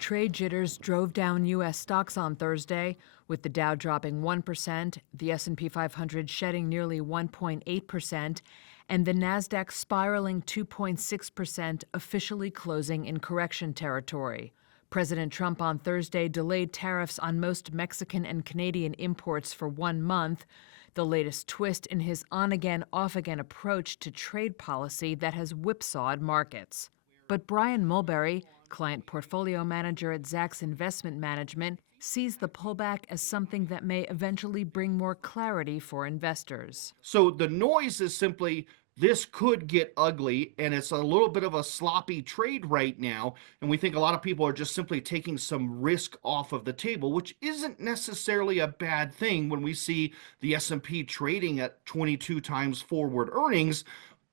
Trade jitters drove down U.S. stocks on Thursday, with the Dow dropping 1%, the S&P 500 shedding nearly 1.8%, and the Nasdaq spiraling 2.6%, officially closing in correction territory. President Trump on Thursday delayed tariffs on most Mexican and Canadian imports for 1 month, the latest twist in his on-again, off-again approach to trade policy that has whipsawed markets. But Brian Mulberry, client portfolio manager at Zacks Investment Management, sees the pullback as something that may eventually bring more clarity for investors. So the noise is simply this could get ugly, and it's a little bit of a sloppy trade right now. And we think a lot of people are just simply taking some risk off of the table, which isn't necessarily a bad thing when we see the S&P trading at 22 times forward earnings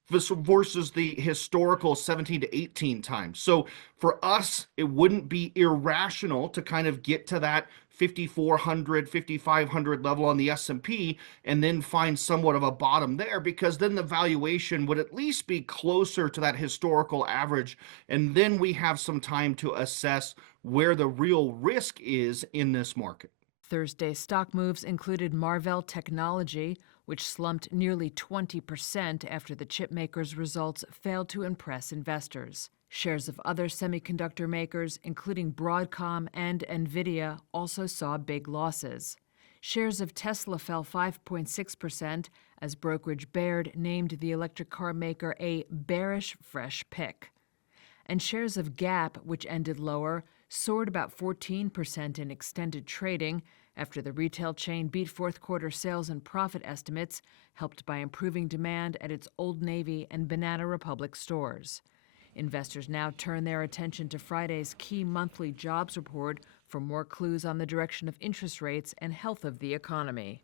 versus the historical 17 to 18 times. So for us, it wouldn't be irrational to kind of get to that 5,400, 5,500 level on the S&P and then find somewhat of a bottom there, because then the valuation would at least be closer to that historical average. And then we have some time to assess where the real risk is in this market. Thursday's stock moves included Marvell Technology, which slumped nearly 20% after the chipmaker's results failed to impress investors. Shares of other semiconductor makers, including Broadcom and Nvidia, also saw big losses. Shares of Tesla fell 5.6% as brokerage Baird named the electric car maker a bearish fresh pick. And shares of Gap, which ended lower, soared about 14% in extended trading after the retail chain beat fourth-quarter sales and profit estimates, helped by improving demand at its Old Navy and Banana Republic stores. Investors now turn their attention to Friday's key monthly jobs report for more clues on the direction of interest rates and health of the economy.